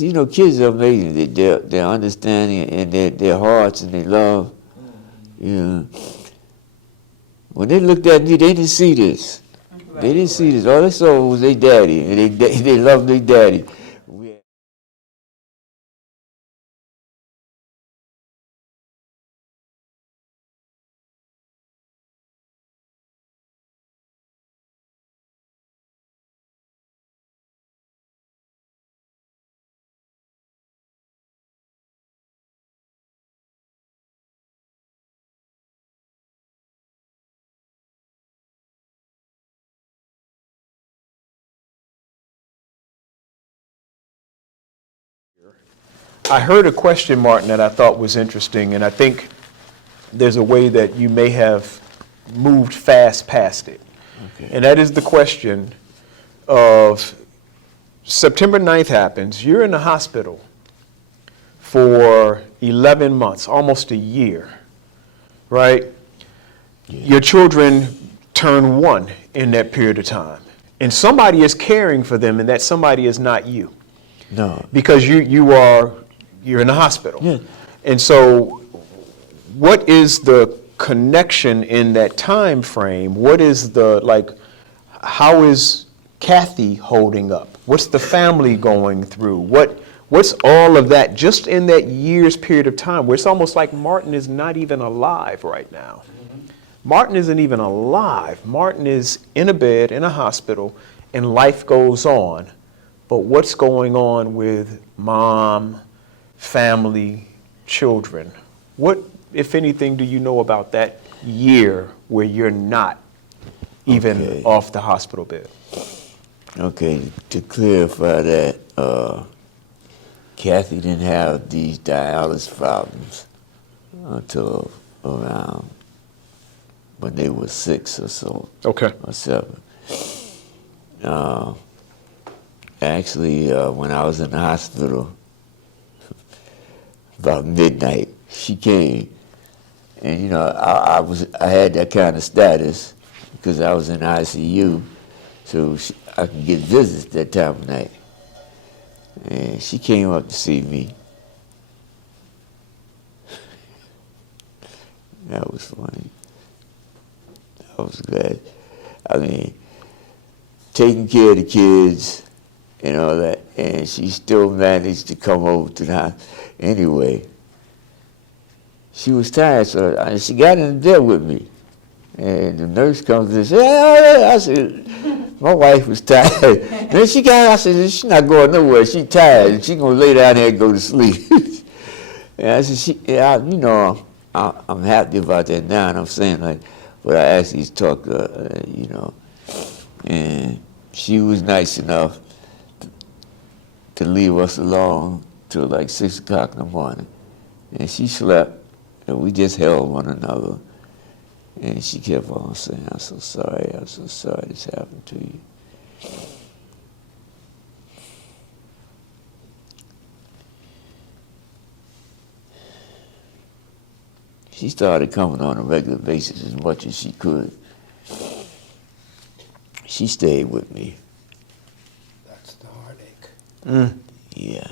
You know, kids are amazing. Their understanding and their hearts and their love. You know, when they looked at me, they didn't see this. They didn't see this. All they saw was their daddy, and they loved their daddy. I heard a question, Martin, that I thought was interesting, and I think there's a way that you may have moved fast past it. Okay. And that is the question of September 9th happens, you're in the hospital for 11 months, almost a year, right? Yeah. Your children turn 1 in that period of time, and somebody is caring for them, and that somebody is not you. No. Because you're in the hospital. Yeah. And so what is the connection in that time frame? What is how is Kathy holding up? What's the family going through? What's all of that just in that year's period of time where it's almost like Martin is not even alive right now? Martin isn't even alive. Martin is in a bed in a hospital and life goes on. But what's going on with mom, family, children? What, if anything, do you know about that year where you're not even off the hospital bed? Okay, to clarify that, Kathy didn't have these dialysis problems until around when they were 6 or so. Okay. Or 7. Actually, when I was in the hospital, about midnight, she came, and you know, I had that kind of status because I was in ICU, so I could get visits that time of night. And she came up to see me. That was funny. I was glad. I mean, taking care of the kids and all that, and she still managed to come over to the house. Anyway, she was tired, so she got in there with me. And the nurse comes and says, "Hey," I said, my wife was tired. Then she got, I said, she's not going nowhere. She's tired. She's going to lay down there and go to sleep. And I said, you know, I'm happy about that now, and I'm saying, like, but I actually talked to her, you know, and she was nice enough to leave us alone till like 6 o'clock in the morning. And she slept, and we just held one another. And she kept on saying, I'm so sorry this happened to you. She started coming on a regular basis as much as she could. She stayed with me. That's the heartache. Mm. Yeah.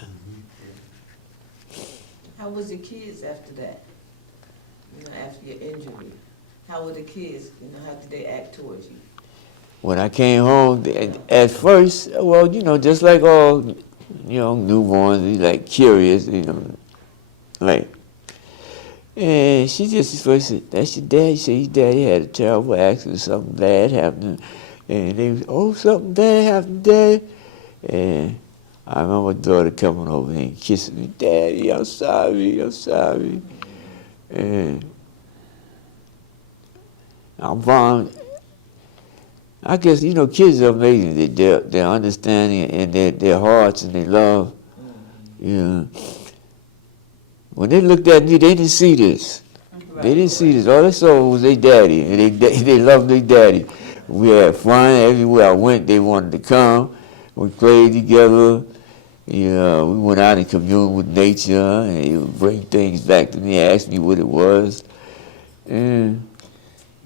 How was the kids after that? You know, after your injury? How were the kids? You know, how did they act towards you? When I came home, at first, well, you know, just like all, you know, newborns, they like curious, you know, like. And she just first said, "That's your dad." She said, "His daddy had a terrible accident, something bad happened." And they was, "Oh, something bad happened, Dad." And I remember my daughter coming over and kissing me, "Daddy, I'm sorry, I'm sorry." And I'm bummed. I guess, you know, kids are amazing. Their understanding and their hearts and their love, you know. When they looked at me, they didn't see this. They didn't see this. All they saw was their daddy, and they loved their daddy. We had fun everywhere I went. They wanted to come. We played together. You know, we went out and communed with nature, and he would bring things back to me, ask me what it was. And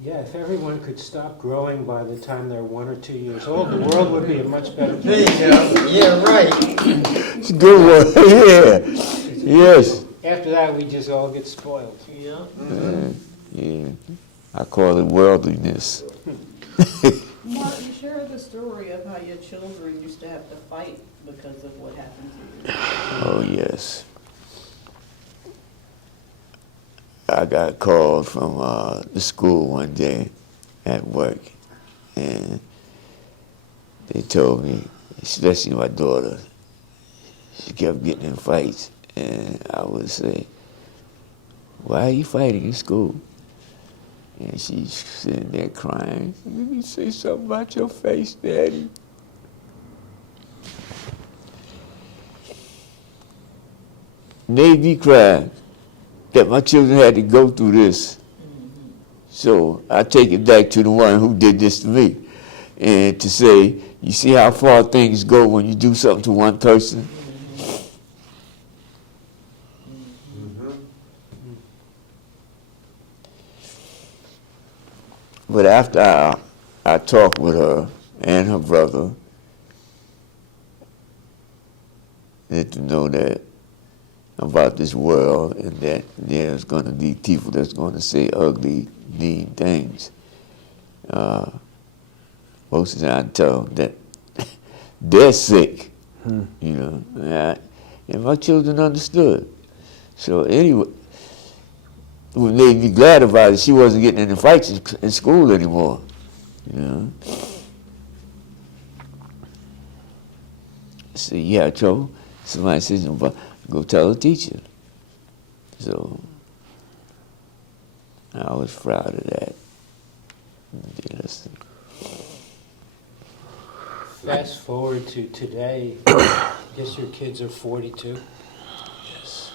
Yeah, if everyone could stop growing by the time they're 1 or 2 years old, the world would be a much better There place. you go. Yeah, right. It's a good one. Yeah. Yes. After that, we just all get spoiled. Yeah. Yeah. I call it worldliness. Martin, share the story of how your children used to have to fight because of what happened to you. Oh, yes. I got called from the school one day at work, and they told me, especially my daughter, she kept getting in fights, and I would say, "Why are you fighting in school?" And she's sitting there crying. "Let me say something about your face, Daddy." Made me cry that my children had to go through this. So I take it back to the one who did this to me. And to say, you see how far things go when you do something to one person? But after I talked with her and her brother, let them know that about this world and that there's going to be people that's going to say ugly, mean things. Most of the time I tell them that they're sick, you know, and my children understood. So anyway, what made me glad about it, she wasn't getting into fights in school anymore, you know. So you have trouble? Somebody says, go tell the teacher. So I was proud of that. Yes. Fast forward to today, I guess your kids are 42. Yes.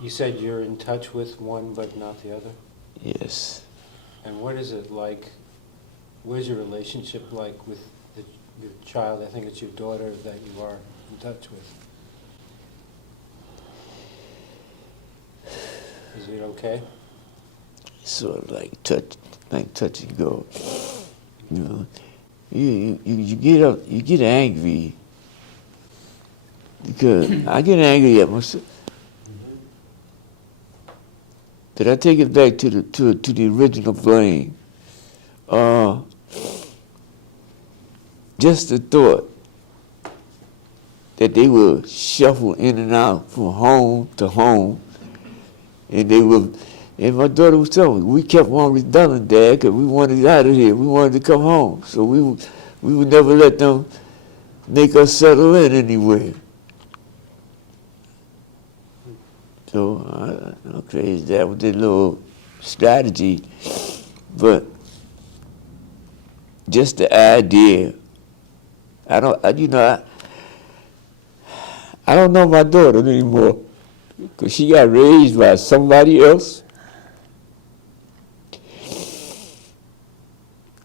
You said you're in touch with one but not the other? Yes. And what is it like, where's your relationship like with your child? I think it's your daughter that you are in touch with. Is it okay? Sort of like touch and go. You know, you get up, you get angry because I get angry at myself. But I take it back to the original blame. Just the thought that they would shuffle in and out from home to home, and they would. And my daughter was telling me, we kept on rebelling, Dad, because we wanted out of here. We wanted to come home. So we would never let them make us settle in anywhere. So I don't know, crazy that with this little strategy, but just the idea. I don't know my daughter anymore because she got raised by somebody else.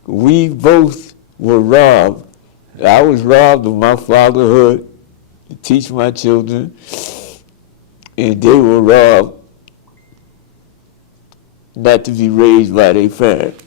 We both were robbed. I was robbed of my fatherhood to teach my children, and they were robbed not to be raised by their parents.